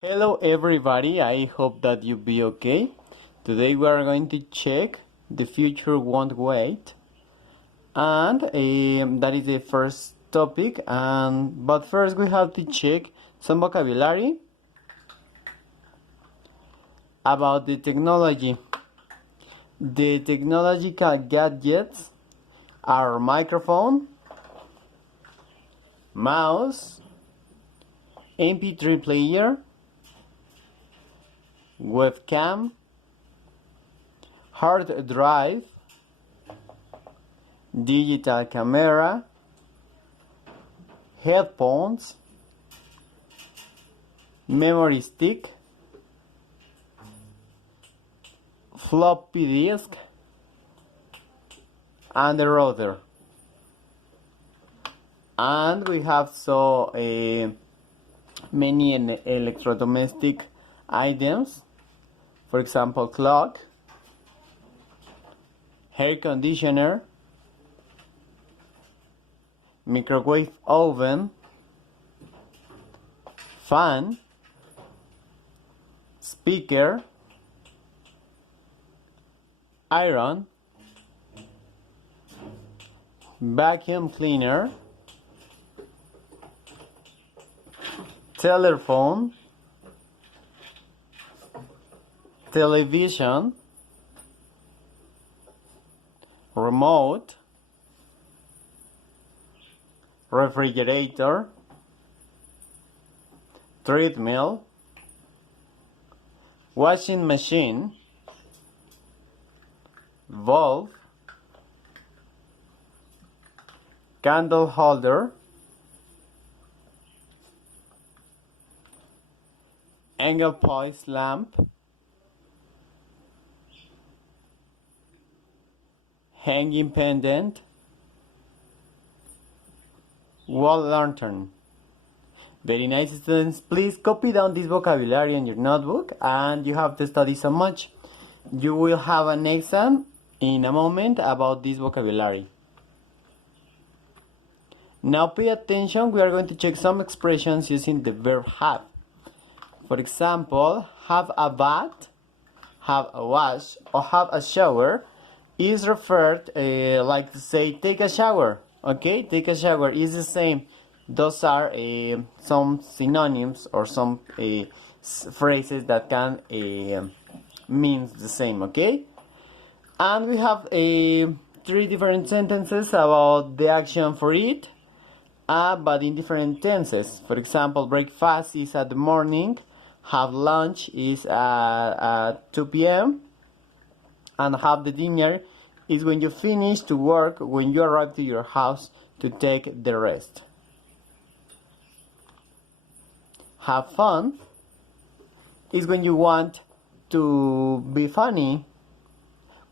Hello everybody, I hope that you be okay. Today we are going to check the future won't wait, and that is the first topic. But first we have to check some vocabulary about the technology. The technological gadgets are microphone, mouse, MP3 player, webcam, hard drive, digital camera, headphones, memory stick, floppy disk, and the router. And we have many electrodomestic items. For example, clock, air conditioner, microwave oven, fan, speaker, iron, vacuum cleaner, telephone, television, remote, refrigerator, treadmill, washing machine, valve, candle holder, angle point lamp, hanging pendant, wall lantern. Very nice, students. Please copy down this vocabulary on your notebook, and you have to study so much. You will have an exam in a moment about this vocabulary. Now pay attention, we are going to check some expressions using the verb have. For example, have a bath, have a wash, or have a shower is referred like to say take a shower. Okay, take a shower is the same. Those are some synonyms or some phrases that can mean the same. Okay, and we have three different sentences about the action for it, but in different tenses. For example, breakfast is at the morning, have lunch is at 2 p.m. and have the dinner is when you finish to work, when you arrive to your house to take the rest. Have fun is when you want to be funny,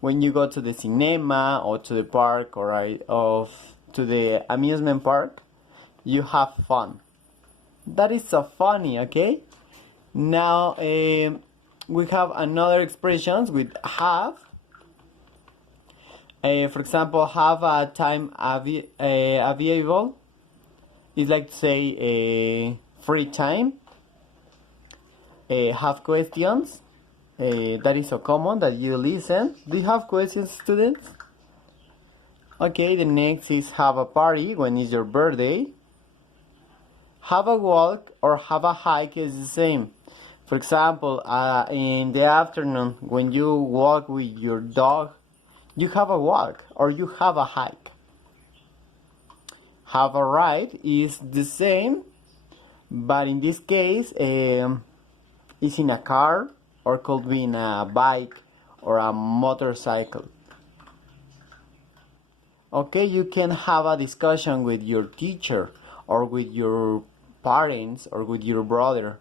when you go to the cinema or to the park or to the amusement park, you have fun. That is so funny, okay? Now we have another expressions with have. For example, have a time available is like to say free time. Have questions. That is so common that you listen. Do you have questions, students? Okay, the next is have a party when it's your birthday. Have a walk or have a hike is the same. For example, in the afternoon when you walk with your dog, you have a walk or you have a hike. Have a ride is the same, but in this case, it's in a car or could be in a bike or a motorcycle. Okay, you can have a discussion with your teacher or with your parents or with your brother.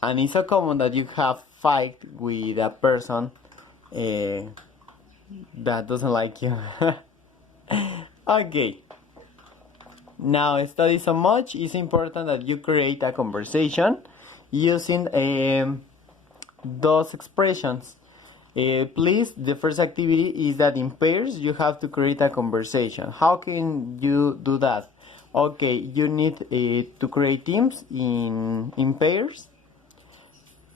And it's so common that you have fight with a person that doesn't like you. Okay. Now study so much. It's important that you create a conversation using those expressions. Please, the first activity is that in pairs you have to create a conversation. How can you do that? Okay, you need to create teams in pairs.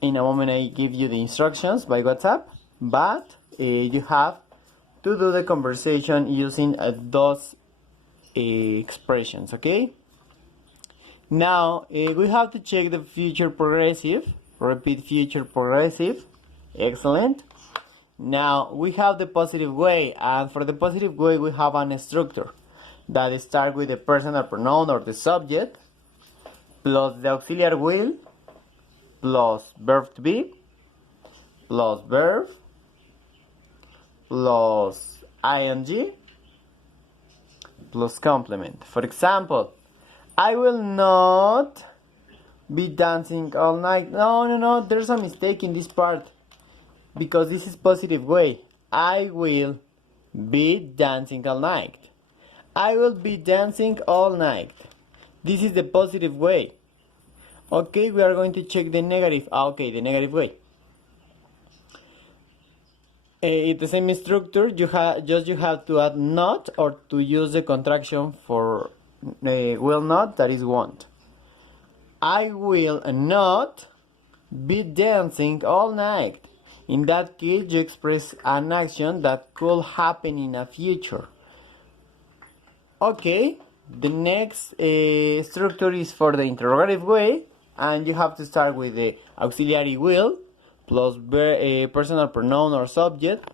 In a moment I give you the instructions by WhatsApp, but you have to do the conversation using those expressions, okay? Now we have to check the future progressive. Repeat future progressive. Excellent. Now we have the positive way, and for the positive way we have an structure that starts with the personal pronoun or the subject plus the auxiliary will plus verb to be plus verb plus ing plus complement. For example, I will not be dancing all night. No, there's a mistake in this part because this is positive way. I will be dancing all night. I will be dancing all night. This is the positive way. Okay, we are going to check the negative. Okay, the negative way. It's the same structure. You have to add not or to use the contraction for will not, that is won't. I will not be dancing all night. In that case, you express an action that could happen in the future. Okay, the next structure is for the interrogative way, and you have to start with the auxiliary will plus personal pronoun or subject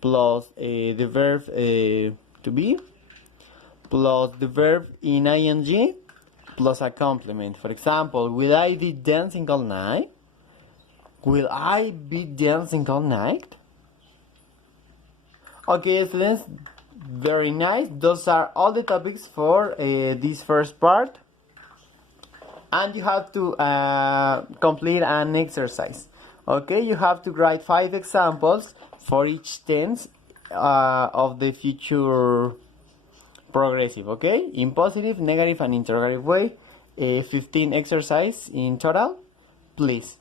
plus the verb to be plus the verb in ing plus a complement. For example, will I be dancing all night? Will I be dancing all night? Okay, students, very nice. Those are all the topics for this first part. And you have to complete an exercise. Okay, you have to write 5 examples for each tense of the future progressive, okay? In positive, negative, and interrogative way. 15 exercise in total. Please